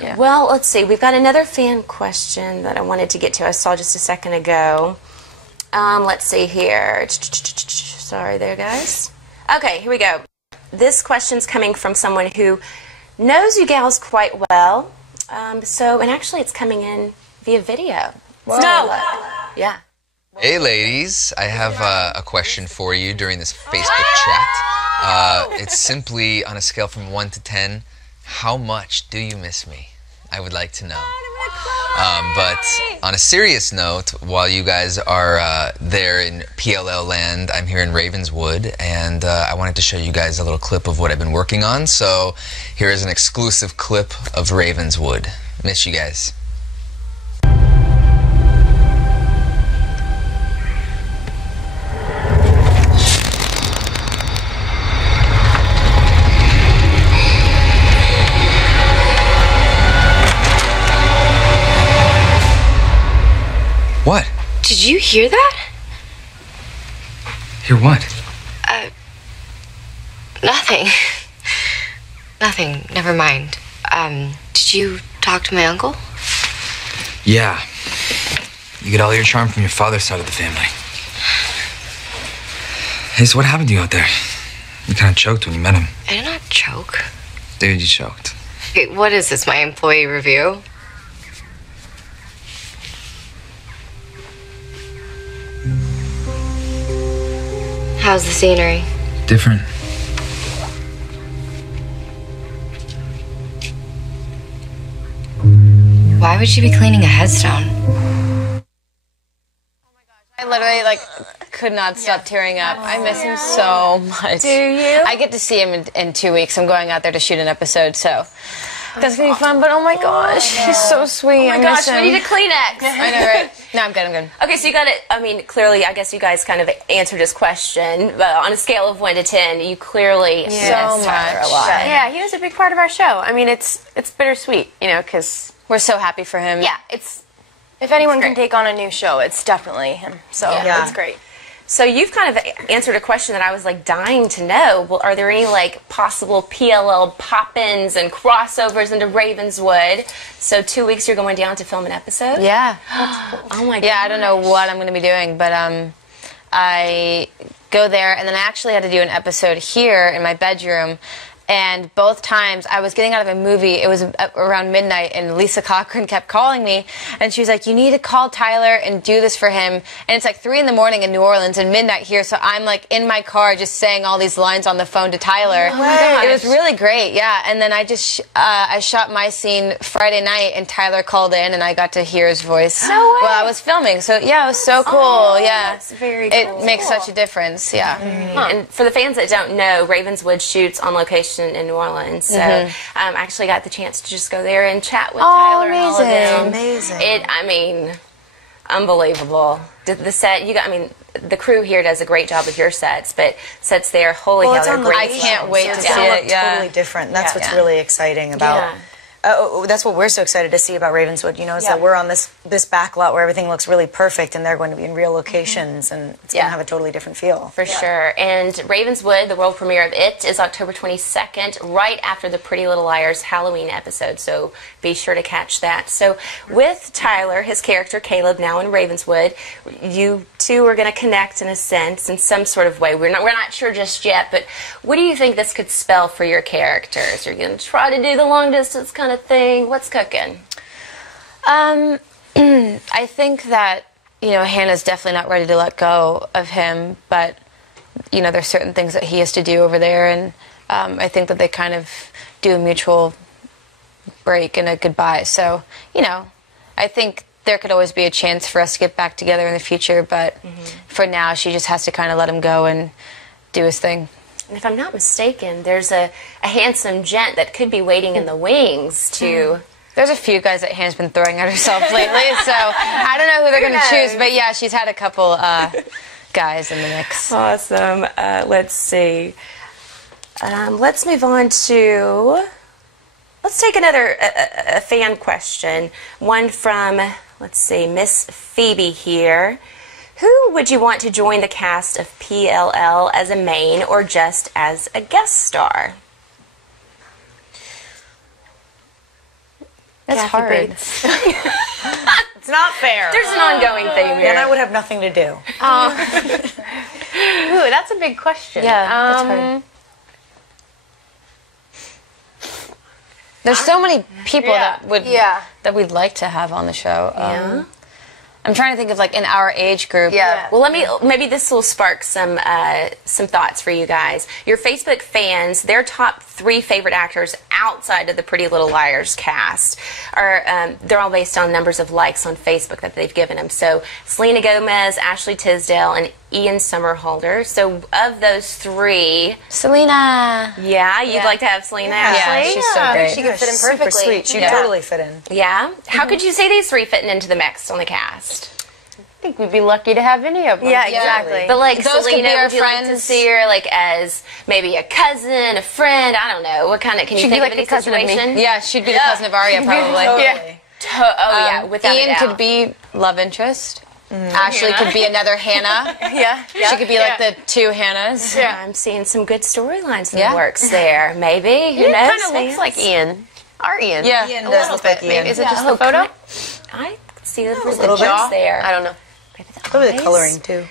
Yeah. Well, let's see. We've got another fan question that I wanted to get to. I saw just a second ago. Let's see here. Sorry there, guys. Okay, here we go. This question's coming from someone who knows you gals quite well. And actually it's coming in via video. Whoa. No. Yeah. Hey ladies, I have a question for you during this Facebook chat. It's simply on a scale from 1 to 10, how much do you miss me? I would like to know. But on a serious note, while you guys are there in PLL land, I'm here in Ravenswood, and I wanted to show you guys a little clip of what I've been working on. So here is an exclusive clip of Ravenswood. Miss you guys. What? Did you hear that? Hear what? Nothing. Nothing. Never mind. Did you talk to my uncle? Yeah. You get all your charm from your father's side of the family. Hey, so what happened to you out there? You kind of choked when you met him. I did not choke. Dude, you choked. Wait, what is this, my employee review? How's the scenery? Different. Why would she be cleaning a headstone? I literally, could not stop tearing up. I miss him so much. Do you? I get to see him in 2 weeks. I'm going out there to shoot an episode, so that's going to be fun. But oh my gosh, he's so sweet. Oh my gosh, we need a Kleenex. I know, right? No, I'm good. Okay, so you got it. I mean, clearly, I guess you guys kind of answered his question. But on a scale of 1 to 10, you clearly miss Tyler a lot. Yeah, he was a big part of our show. I mean, it's bittersweet, because we're so happy for him. Yeah, if anyone can take on a new show, it's definitely him. So it's great. So you've kind of answered a question that I was dying to know. Well, are there any possible PLL pop-ins and crossovers into Ravenswood? So 2 weeks you're going down to film an episode? Yeah. Oh my god. Yeah, I don't know what I'm going to be doing, but I go there, and then I actually had to do an episode here in my bedroom. And both times I was getting out of a movie, it was around midnight, and Lisa Cochran kept calling me, and she was like, you need to call Tyler and do this for him. And it's 3 in the morning in New Orleans and midnight here, so I'm in my car just saying all these lines on the phone to Tyler. Oh it was really great, yeah. And then I just, I shot my scene Friday night, and Tyler called in, and I got to hear his voice while I was filming. So yeah, it was so cool, yeah. That's very cool. It makes such a difference, yeah. And for the fans that don't know, Ravenswood shoots on location in New Orleans, so I actually got the chance to just go there and chat with Tyler and all of them. Amazing. Unbelievable. The set, the crew here does a great job with your sets, but sets there, holy hell, they're great. I can't wait to see it. Yeah. Totally different. That's what's really exciting about. That's what we're so excited to see about Ravenswood. Is that we're on this back lot where everything looks really perfect, and they're going to be in real locations, and it's going to have a totally different feel. For sure. And Ravenswood, the world premiere of it, is October 22nd, right after the Pretty Little Liars Halloween episode. So be sure to catch that. So with Tyler, his character Caleb, now in Ravenswood, you two are going to connect in a sense, in some sort of way. We're not sure just yet, but what do you think this could spell for your characters? Are you going to try to do the long distance kind of thing? What's cooking? I think that, Hannah's definitely not ready to let go of him, but, there's certain things that he has to do over there, and I think that they kind of do a mutual break and a goodbye. So, I think there could always be a chance for us to get back together in the future, but for now, she just has to kind of let him go and do his thing. And if I'm not mistaken, there's a handsome gent that could be waiting in the wings to... There's a few guys that Hannah's been throwing at herself lately, so I don't know who they're going to choose, but yeah, she's had a couple guys in the mix. Awesome. Let's see. Let's move on to... Let's take another a fan question. One from, let's see, Miss Phoebe here. Who would you want to join the cast of PLL as a main or just as a guest star? That's Kathy hard. Bates. It's not fair. There's an ongoing theme here. Then I would have nothing to do. Ooh, that's a big question. Yeah, that's hard. There's so many people that we'd like to have on the show. I'm trying to think of like in our age group. Yeah. Well, maybe this will spark some thoughts for you guys. Your Facebook fans, their top 3 favorite actors outside of the Pretty Little Liars cast are they're all based on numbers of likes on Facebook that they've given them. So Selena Gomez, Ashley Tisdale, and Ian Somerhalder. So of those 3, Selena. yeah, you'd like to have Selena, Ashley? Yeah, she's so great. She could fit in Super perfectly. sweet. She'd totally fit in. Yeah. How could you say these 3 fitting into the mix on the cast? I think we'd be lucky to have any of them. Yeah, exactly. But like Those could Selena, be our would you like to friends. see her like as maybe a cousin, a friend? I don't know. What kind of? Can you She'd think be of like any the cousin of me. situation? Yeah, she'd be the cousin of Arya probably. Totally. Yeah, without a Ian doubt. could be love interest. Ashley could be another Hannah. Yeah. She could be like the 2 Hannahs. I'm seeing some good storylines in Yeah. the works there. Maybe. Who knows? Kind of looks like Ian. Our Ian. Yeah. Ian does look like Ian. Is it just the photo? I see the little bit. jaw there. I don't know. Probably the coloring too.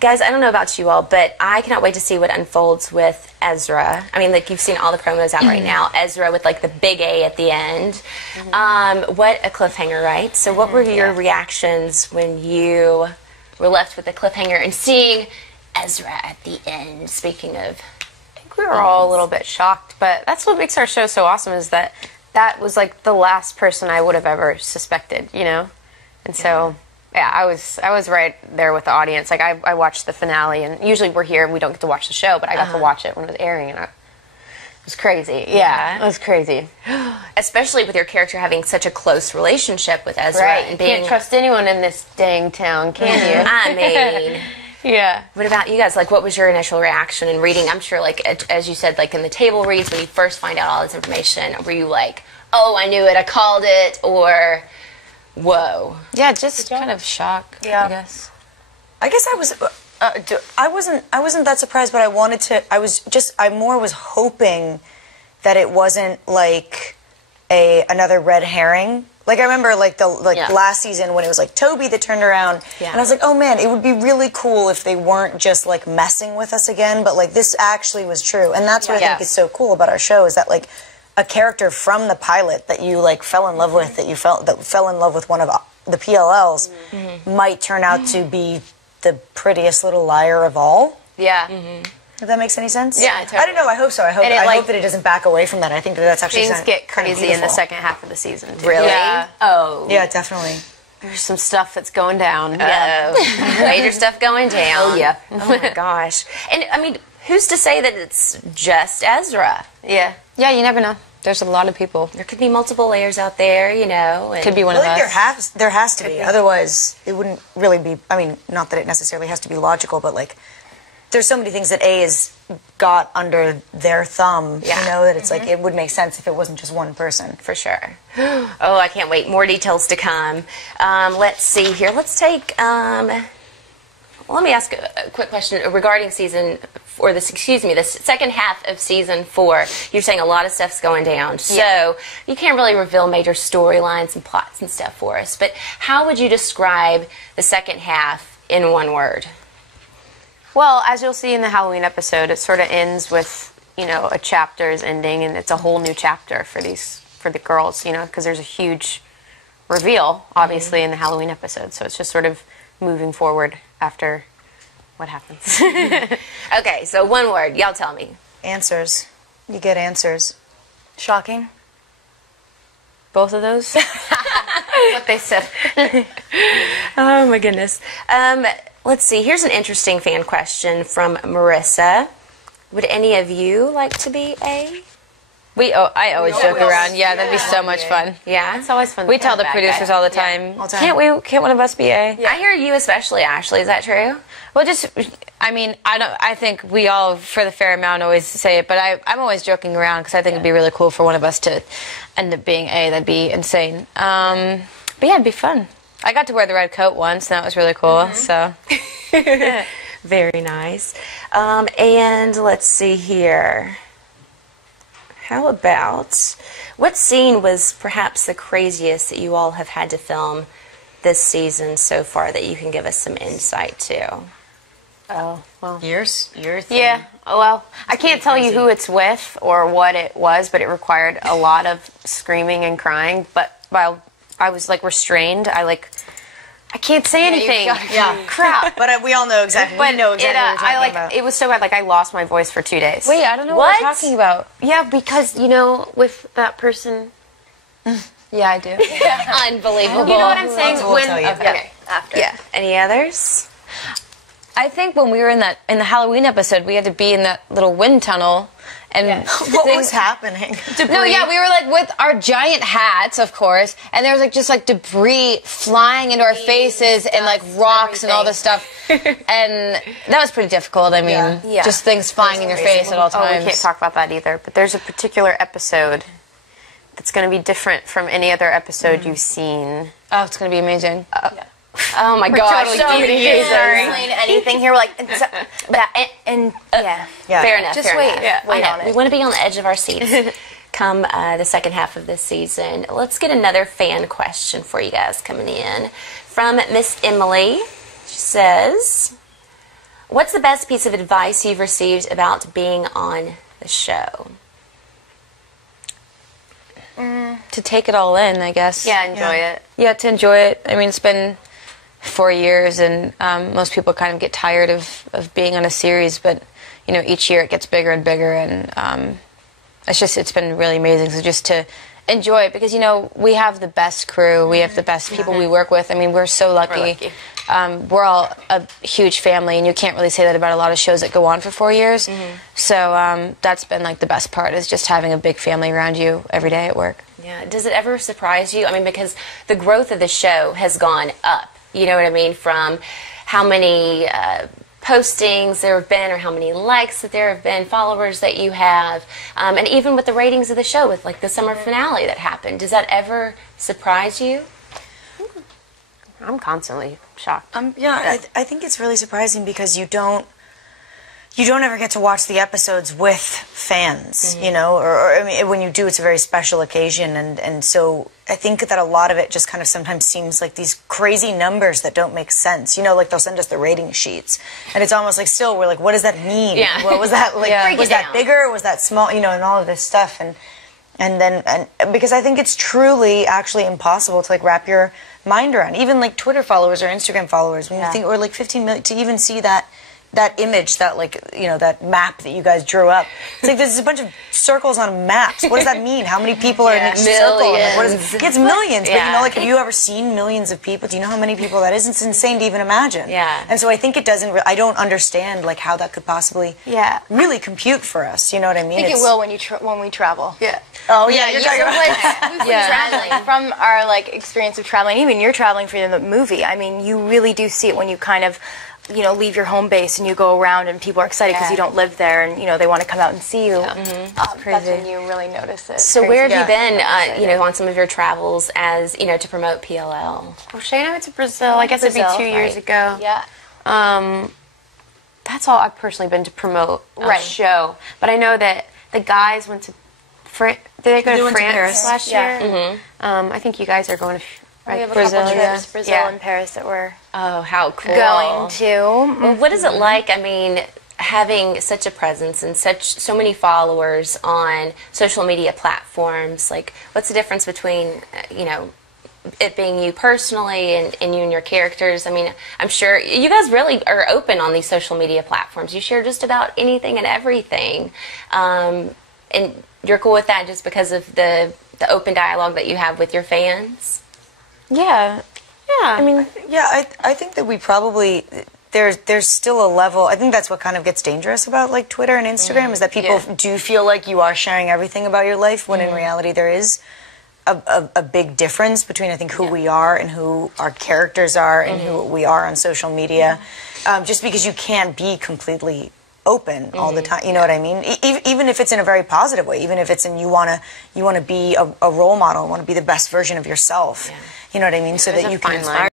Guys, I don't know about you all, but I cannot wait to see what unfolds with Ezra. I mean, like, you've seen all the promos out right now. Ezra with, like, the big A at the end. What a cliffhanger, right? So what were your reactions when you were left with the cliffhanger and seeing Ezra at the end, speaking of... We were all a little bit shocked, but that's what makes our show so awesome is that that was like the last person I would have ever suspected, you know? And so... Yeah, I was right there with the audience. Like I watched the finale, and usually we're here and we don't get to watch the show, but I got to watch it when it was airing, and it was crazy. Yeah, it was crazy. Especially with your character having such a close relationship with Ezra. Right, And you being, can't trust anyone in this dang town, can you? I mean... Yeah. What about you guys? Like, what was your initial reaction in reading? I'm sure, like, as you said, like in the table reads, when you first find out all this information, were you like, oh, I knew it, I called it, or... Whoa. Yeah, just kind of shock, I guess. I guess I was. I wasn't that surprised, but I wanted to. I more was hoping that it wasn't like another red herring. Like I remember, like last season when it was like Toby that turned around, and I was like, oh man, it would be really cool if they weren't just like messing with us again, but like this actually was true, and that's what I think is so cool about our show is that like a character from the pilot that you like fell in love with, that fell in love with one of the PLLs, might turn out to be the prettiest little liar of all. Yeah. If that makes any sense? Yeah, totally. I don't know. I hope so. I hope that it doesn't back away from that. I think that's actually Things get kinda crazy in the beautiful. second half of the season. Too. Really? Yeah. Oh. Yeah, definitely. There's some stuff that's going down. Major stuff going down. Oh, yeah. Oh, my gosh. And, I mean, who's to say that it's just Ezra? Yeah. Yeah, you never know. There's a lot of people. There could be multiple layers out there, you know. And Could be one I of think us. there has to be. Otherwise, it wouldn't really be. I mean, not that it necessarily has to be logical, but like, there's so many things that A has got under their thumb. Yeah. You know that it's like it would make sense if it wasn't just one person. For sure. Oh, I can't wait. More details to come. Let's see here. Let's take... let me ask a quick question regarding the second half of season 4. You're saying a lot of stuff's going down, so you can't really reveal major storylines and plots and stuff for us. But how would you describe the second half in one word? Well, as you'll see in the Halloween episode, it sort of ends with, you know, a chapter is ending, and it's a whole new chapter for the girls, you know, because there's a huge reveal, obviously, in the Halloween episode. So it's just sort of moving forward after what happens. Okay, so one word. Y'all tell me. Answers. You get answers. Shocking. Both of those? What they said. Oh my goodness. Let's see. Here's an interesting fan question from Marissa. Would any of you like to be a? I always joke around. Yeah, that'd be so much fun. Yeah, It's always fun. We tell the producers all the time. All the time. Can't one of us be A? I hear you especially, Ashley. Is that true? Well, I mean, I think we all, for the fair amount, always say it, but I'm always joking around because I think it'd be really cool for one of us to end up being A. That'd be insane. But yeah, it'd be fun. I got to wear the red coat once, and that was really cool. So Very nice. And let's see here. how about, what scene was perhaps the craziest that you all have had to film this season so far that you can give us some insight to? Oh, well. Your thing. Yeah. Oh, well, I can't tell you who it's with or what it was, but it required a lot of screaming and crying. But while I was like restrained, I can't say anything. Yeah. Crap. But we all know exactly. We know exactly what you're talking about. It was so bad. Like I lost my voice for 2 days. Wait, I don't know what you're talking about. Yeah, because with that person. Yeah, I do. Unbelievable. You know what I'm saying? We'll tell you. Okay. After. Yeah. Any others? I think when we were in the Halloween episode, we had to be in that little wind tunnel, and What was happening? No, yeah, we were like with our giant hats, of course, and there was just debris flying into our faces and rocks and all this stuff, and that was pretty difficult. I mean, just things flying in your face at all times. Oh, we can't talk about that either. But there's a particular episode that's going to be different from any other episode you've seen. Oh, it's going to be amazing. Oh my gosh. Totally explain anything here. We're like, yeah. Fair enough. Just fair wait. enough. Yeah, wait I know. on it. We want to be on the edge of our seats come the second half of this season. Let's get another fan question for you guys coming in from Miss Emily. She says, "What's the best piece of advice you've received about being on the show?" To take it all in, I guess. Yeah, enjoy it. Yeah, to enjoy it. I mean, it's been 4 years, and most people kind of get tired of being on a series, but each year it gets bigger and bigger, and it's been really amazing. So just to enjoy it, because we have the best crew, we have the best people we work with. I mean, we're so lucky. We're all a huge family, and you can't really say that about a lot of shows that go on for 4 years. So that's been the best part, is just having a big family around you every day at work. Yeah. Does it ever surprise you? I mean, because the growth of the show has gone up. You know what I mean? From how many postings there have been, or how many likes that there have been, followers that you have, and even with the ratings of the show, with the summer finale that happened. Does that ever surprise you? I'm constantly shocked. I think it's really surprising because you don't ever get to watch the episodes with fans, or I mean, when you do, it's a very special occasion, and so I think that a lot of it just kind of sometimes seems like these crazy numbers that don't make sense. They'll send us the rating sheets, and it's almost still we're what does that mean? Yeah. What was that Was that bigger? Was that small? And all of this stuff, and because I think it's truly actually impossible to wrap your mind around, even Twitter followers or Instagram followers, when you think, or 15 million, to even see that image, that that map that you guys drew up. It's there's a bunch of circles on maps. What does that mean? How many people are in each circle? It's millions. Yeah. But have you ever seen millions of people? Do you know how many people that is? It's insane to even imagine. Yeah. And so I think it doesn't. I don't understand how that could possibly really compute for us. You know what I mean? I think it will when we travel. Yeah. Oh yeah, you're talking about traveling. From our experience of traveling, even you're traveling for the movie. I mean, you really do see it when you kind of leave your home base and you go around and people are excited because you don't live there, and they want to come out and see you. That's when you really notice it. So where have you been, on some of your travels as, to promote PLL? Well, Shayna went to Brazil. I guess it'd be 2 years ago. Yeah. That's all I've personally been to promote a show. But I know that the guys went to France. Did they go to France last year? I think you guys are going to we have a Brazil. couple trips, Brazil and Paris, that we're how cool. going to. Well, what is it like? I mean, having such a presence and so many followers on social media platforms. What's the difference between it being you personally and you and your characters? I mean, I'm sure you guys really are open on these social media platforms. You share just about anything and everything, and you're cool with that just because of the open dialogue that you have with your fans. Yeah. I mean, I think that we probably there's still a level. I think that's what kind of gets dangerous about Twitter and Instagram, is that people do feel like you are sharing everything about your life, when in reality there is a big difference between, I think, who we are and who our characters are and who we are on social media. Just because you can't be completely open all the time, you know what I mean? Even if it's in a very positive way, even if it's in you want to be a role model, want to be the best version of yourself, you know what I mean? So that you can inspire